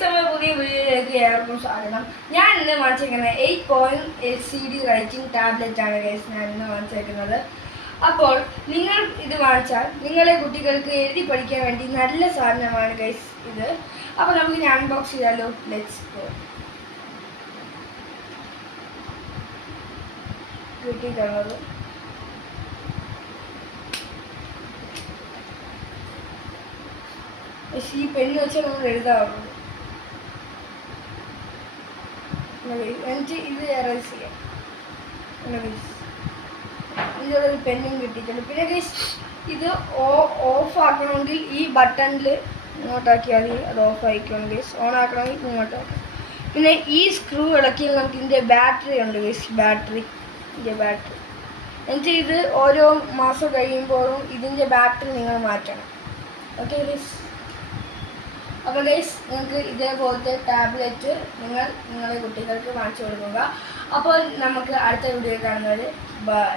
പുതിയ വീഡിയോയിലേക്ക് ഏവർക്കും സ്വാഗതം. ഞാൻ ഇന്ന് വാങ്ങിച്ചിരിക്കുന്നത് 8 LCD റൈറ്റിംഗ് ടാബ്ലറ്റ് ആണ് ഗൈസ്. ഞാൻ ഇന്ന് വാങ്ങിച്ചിരിക്കുന്നത്. അപ്പോൾ നിങ്ങൾ ഇത് വാങ്ങിച്ചാൽ നിങ്ങളെ കുട്ടികൾക്ക് എഴുതി പഠിക്കാൻ വേണ്ടി നല്ല സാധനമാണ് ഗൈസ് ഇത്. അപ്പോൾ നമുക്ക് ഇനി അൺബോക്സ് ചെയ്യാലോ. Let's go. കിട്ടിയിട്ടുള്ളത് ഈ പെണ്ണ് വെച്ചാൽ നമ്മൾ എഴുതാറുള്ളൂ. എന്നിട്ട് ഇത് എറേസ് ചെയ്യാം. ഇതിലൊരു പെന്നും കിട്ടിയിട്ടുണ്ട്. പിന്നെ ഗൈസ് ഇത് ഓഫ് ആക്കണമെങ്കിൽ ഈ ബട്ടണിൽ ഇങ്ങോട്ടാക്കിയാൽ മതി, അത് ഓഫ് ആയിക്കണം ഗൈസ്. ഓൺ ആക്കണമെങ്കിൽ ഇങ്ങോട്ടാക്കാം. പിന്നെ ഈ സ്ക്രൂ ഇളക്കിയാൽ നമുക്ക് ഇതിൻ്റെ ബാറ്ററി ഉണ്ട് ഗൈസ്. ബാറ്ററി എന്നിട്ട് ഇത് ഓരോ മാസം കഴിയുമ്പോഴും ഇതിൻ്റെ ബാറ്ററി നിങ്ങൾ മാറ്റണം. Okay guys. അപ്പോൾ ഗൈസ് നിങ്ങൾക്ക് ഇതേപോലത്തെ ടാബ്ലറ്റ് നിങ്ങളുടെ കുട്ടികൾക്ക് വാങ്ങിച്ചു കൊടുക്കുക. അപ്പോൾ നമുക്ക് അടുത്ത വീഡിയോ കാണുന്നത്. ബൈ.